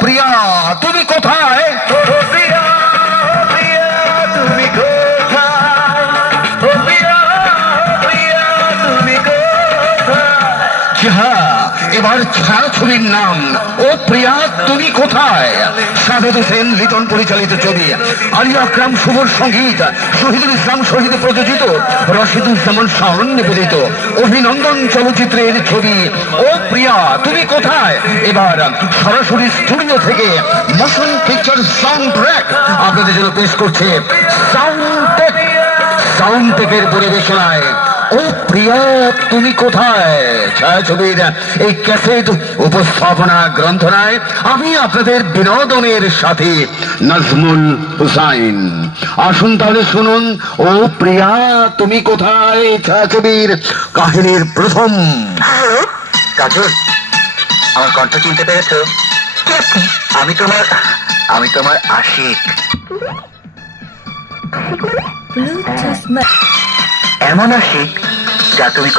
প্রিয়া তুমি কোথায়? হ্যাঁ, এবার ছায়াছবির নাম ও প্রিয়া তুমি কোথায়। সাদেদ হোসেন লিটন পরিচালিত ছবি, আলিয়া আকরাম শুভর সঙ্গীত, শহীদুল ইসলাম শহীদ প্রযোজিত, রশিদুজ্জামান শাওন নিবেদিত অভিনন্দন চলচ্চিত্রের ছবি ও প্রিয়া তুমি কোথায়। এবার সরাসরি স্টুডিও থেকে মোশন পিকচার সাউন্ড ট্র্যাক আপনাদের জন্য পেশ করছে সাউন্ড টেকের পরিবেশনায় ও প্রিয়া তুমি কোথায় ছায়াছবির এই ক্যাসেট উপস্থাপনা গ্রন্থনায় আমি আপনাদের বিনোদনের সাথে নাজমুল হুসাইন। আসুন তাহলে শুনুন ও প্রিয়া তুমি কোথায় ছায়াছবির কাহিনীর প্রথম। কাজল, আমার কণ্ঠ চিনতে পেরেছো? আমি তোমার আশিক। এমন আশিক যা তুমি